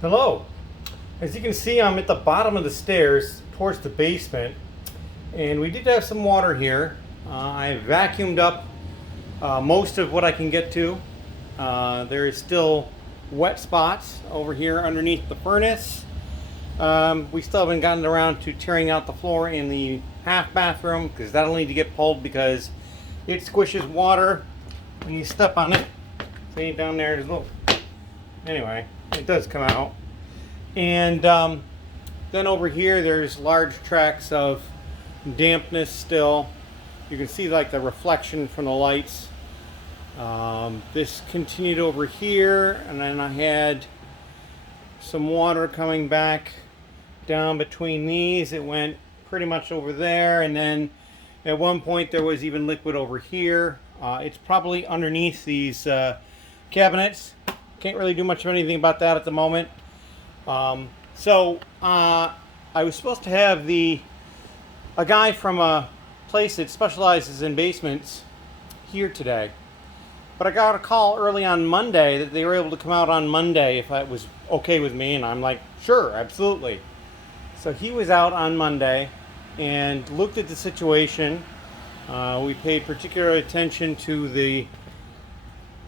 Hello. As you can see, I'm at the bottom of the stairs towards the basement, and we did have some water here. I vacuumed up most of what I can get to. There is still wet spots over here underneath the furnace. We still haven't gotten around to tearing out the floor in the half bathroom because that'll need to get pulled because it squishes water when you step on it. See down there, there's a little. Anyway, it does come out. And then over here there's large tracts of dampness still. You can see like the reflection from the lights. This continued over here, and then I had some water coming back down between these. It went pretty much over there, and then at one point there was even liquid over here. It's probably underneath these cabinets. Can't really do much of anything about that at the moment. So I was supposed to have a guy from a place that specializes in basements here today, but I got a call early on Monday that they were able to come out on Monday if that was okay with me, and I'm like, sure, absolutely. So he was out on Monday and looked at the situation. We paid particular attention to the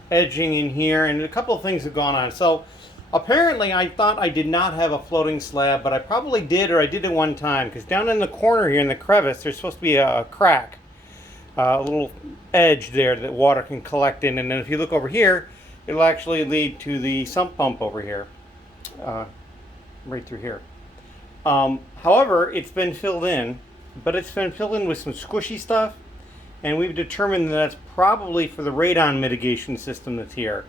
edging in here, and a couple of things have gone on. So apparently I thought I did not have a floating slab, but I probably did, or I did it one time, because down in the corner here in the crevice there's supposed to be a crack, a little edge there that water can collect in, and then if you look over here it'll actually lead to the sump pump over here, right through here. However, it's been filled in, but it's been filled in with some squishy stuff, and we've determined that that's probably for the radon mitigation system that's here,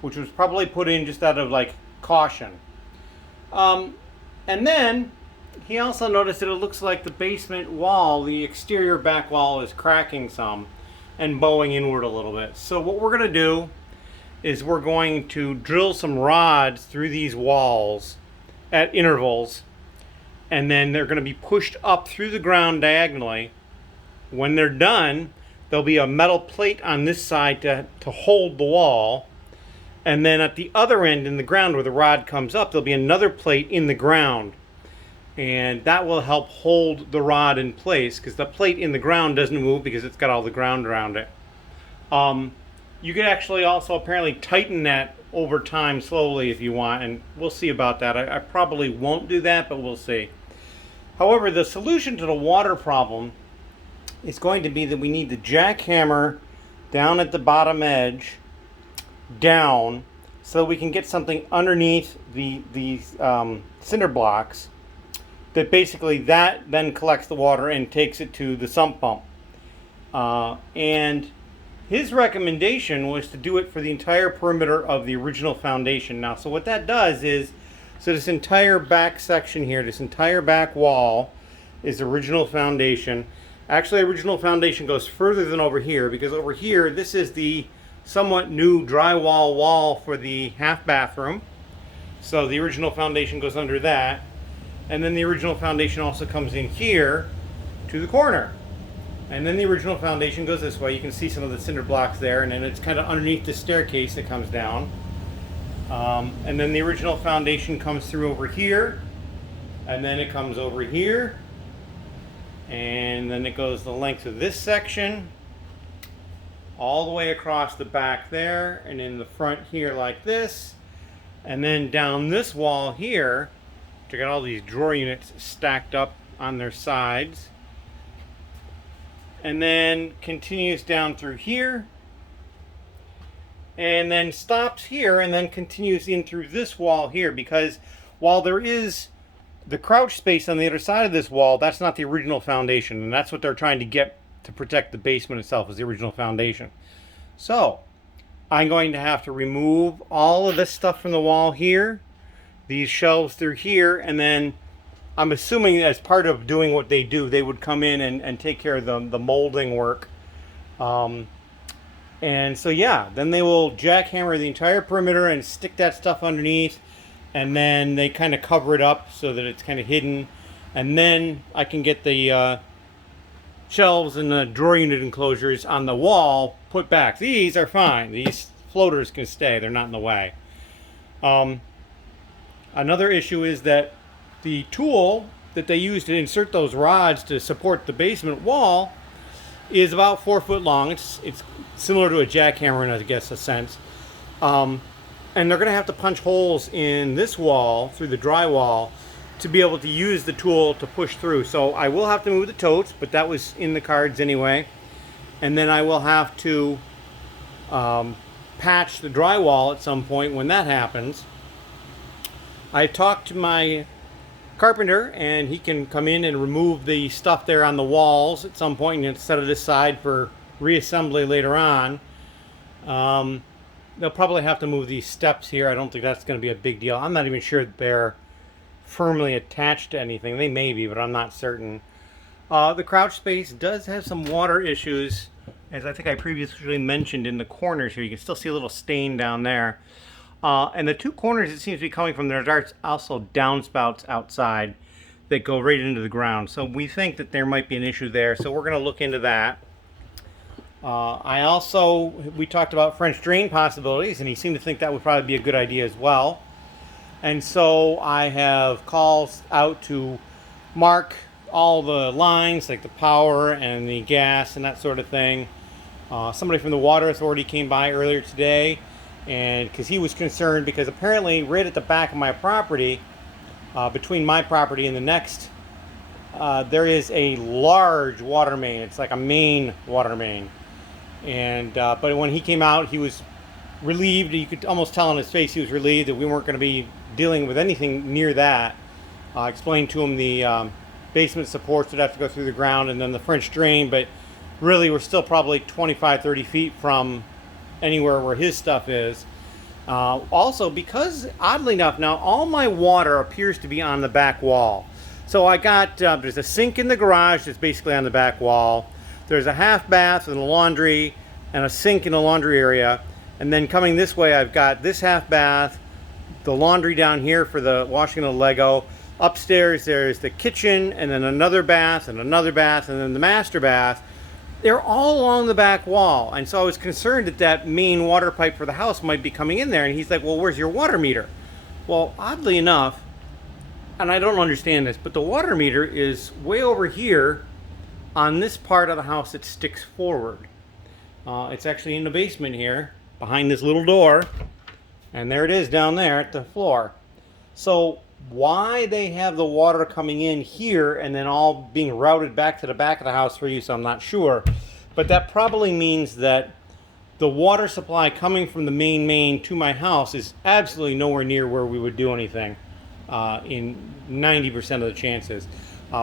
which was probably put in just out of like caution. And then he also noticed that it looks like the basement wall, the exterior back wall, is cracking some and bowing inward a little bit. So what we're going to do is we're going to drill some rods through these walls at intervals, and then they're going to be pushed up through the ground diagonally. When they're done, there'll be a metal plate on this side to hold the wall. And then at the other end in the ground where the rod comes up, there'll be another plate in the ground. And that will help hold the rod in place, because the plate in the ground doesn't move because it's got all the ground around it. You could actually also apparently tighten that over time slowly if you want, and we'll see about that. I probably won't do that, but we'll see. However, the solution to the water problem is going to be that we need to jackhammer down at the bottom edge down so we can get something underneath the cinder blocks that basically that then collects the water and takes it to the sump pump. And his recommendation was to do it for the entire perimeter of the original foundation. Now, so what that does is, so this entire back section here, this entire back wall is original foundation. Actually, original foundation goes further than over here, because over here, this is the somewhat new drywall wall for the half bathroom. So the original foundation goes under that. And then the original foundation also comes in here to the corner. And then the original foundation goes this way. You can see some of the cinder blocks there, and then it's kind of underneath the staircase that comes down. And then the original foundation comes through over here, and then it comes over here, and then it goes the length of this section all the way across the back there, and in the front here like this, and then down this wall here to get all these drawer units stacked up on their sides, and then continues down through here, and then stops here, and then continues in through this wall here, because while there is the crouch space on the other side of this wall, that's not the original foundation, and that's what they're trying to get to protect the basement itself, is the original foundation. So I'm going to have to remove all of this stuff from the wall here, these shelves through here, and then I'm assuming as part of doing what they do, they would come in and take care of the molding work. And so yeah, then they will jackhammer the entire perimeter and stick that stuff underneath, and then they kind of cover it up so that it's kind of hidden, and then I can get the shelves and the drawer unit enclosures on the wall put back. These are fine. These floaters can stay. They're not in the way. Another issue is that the tool that they use to insert those rods to support the basement wall is about 4 foot long. It's similar to a jackhammer in, I guess, a sense. And they're going to have to punch holes in this wall through the drywall to be able to use the tool to push through. So I will have to move the totes, but that was in the cards anyway. And then I will have to patch the drywall at some point when that happens. I talked to my carpenter, and he can come in and remove the stuff there on the walls at some point and set it aside for reassembly later on. They'll probably have to move these steps here. I don't think that's going to be a big deal. I'm not even sure that they're firmly attached to anything. They may be, but I'm not certain. The crouch space does have some water issues, as I think I previously mentioned, in the corners here. You can still see a little stain down there. And the two corners, it seems to be coming from, there's also downspouts outside that go right into the ground. So we think that there might be an issue there. So we're going to look into that. We talked about French drain possibilities, and he seemed to think that would probably be a good idea as well. And so I have calls out to mark all the lines, like the power and the gas and that sort of thing. Somebody from the Water Authority came by earlier today, and because he was concerned, because apparently right at the back of my property, between my property and the next, there is a large water main. It's like a main water main. And but when he came out, he was relieved. You could almost tell on his face he was relieved that we weren't going to be dealing with anything near that. I explained to him the basement supports would have to go through the ground, and then the French drain, but really we're still probably 25-30 feet from anywhere where his stuff is. Also, because oddly enough, now all my water appears to be on the back wall. So I got, there's a sink in the garage that's basically on the back wall. There's a half bath and a laundry and a sink in the laundry area. And then coming this way, I've got this half bath, the laundry down here for the washing of the Lego. Upstairs, there's the kitchen, and then another bath, and then the master bath. They're all along the back wall. And so I was concerned that that main water pipe for the house might be coming in there. And he's like, well, where's your water meter? Well, oddly enough, and I don't understand this, but the water meter is way over here on this part of the house that sticks forward. It's actually in the basement here, behind this little door. And there it is down there at the floor. So why they have the water coming in here and then all being routed back to the back of the house for use, I'm not sure. But that probably means that the water supply coming from the main to my house is absolutely nowhere near where we would do anything in 90% of the chances.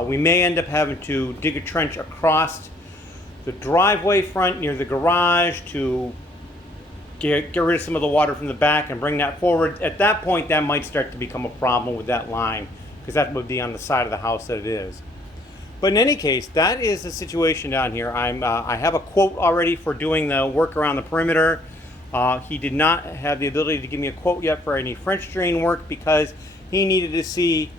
We may end up having to dig a trench across the driveway front near the garage to get rid of some of the water from the back and bring that forward. At that point, that might start to become a problem with that line, because that would be on the side of the house that it is. But in any case, that is the situation down here. I have a quote already for doing the work around the perimeter. He did not have the ability to give me a quote yet for any French drain work, because he needed to see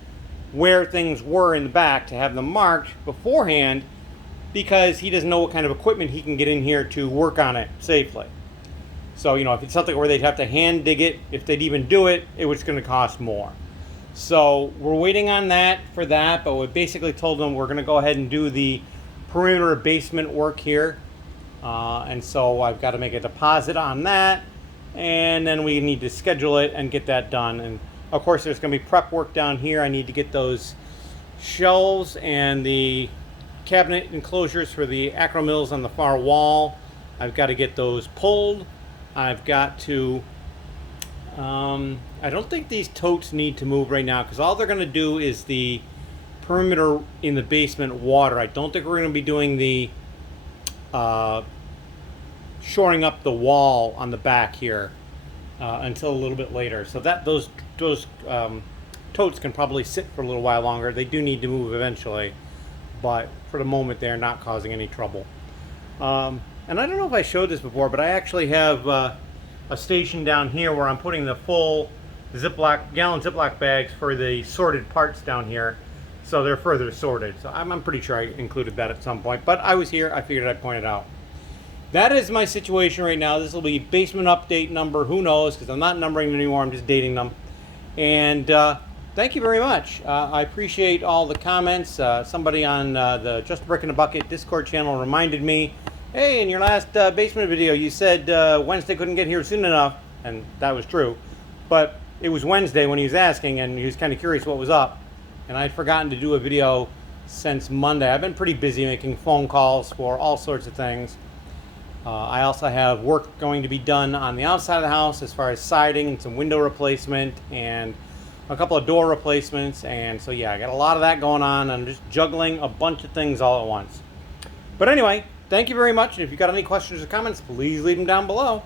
where things were in the back to have them marked beforehand, because he doesn't know what kind of equipment he can get in here to work on it safely. So, you know, if it's something where they'd have to hand dig it, if they'd even do it, it was going to cost more. So we're waiting on that for that, but we basically told them we're going to go ahead and do the perimeter basement work here. And so I've got to make a deposit on that, and then we need to schedule it and get that done. And of course, there's going to be prep work down here. I need to get those shelves and the cabinet enclosures for the acro mills on the far wall. I've got to get those pulled. I've got to, I don't think these totes need to move right now, because all they're going to do is the perimeter in the basement water. I don't think we're going to be doing the shoring up the wall on the back here until a little bit later. So that those totes can probably sit for a little while longer. They do need to move eventually, but for the moment they're not causing any trouble. And I don't know if I showed this before, but I actually have a station down here where I'm putting the full gallon Ziploc bags for the sorted parts down here. So they're further sorted. So I'm pretty sure I included that at some point. But I was here, I figured I'd point it out. That is my situation right now. This will be basement update number, who knows, because I'm not numbering them anymore, I'm just dating them. And thank you very much. I appreciate all the comments. Somebody on the Just a Brick in a Bucket Discord channel reminded me, hey, in your last basement video you said Wednesday couldn't get here soon enough, and that was true. But it was Wednesday when he was asking, and he was kind of curious what was up, and I'd forgotten to do a video since Monday. I've been pretty busy making phone calls for all sorts of things. I also have work going to be done on the outside of the house as far as siding and some window replacement and a couple of door replacements. And so yeah, I got a lot of that going on. I'm just juggling a bunch of things all at once. But anyway, thank you very much. And if you've got any questions or comments, please leave them down below.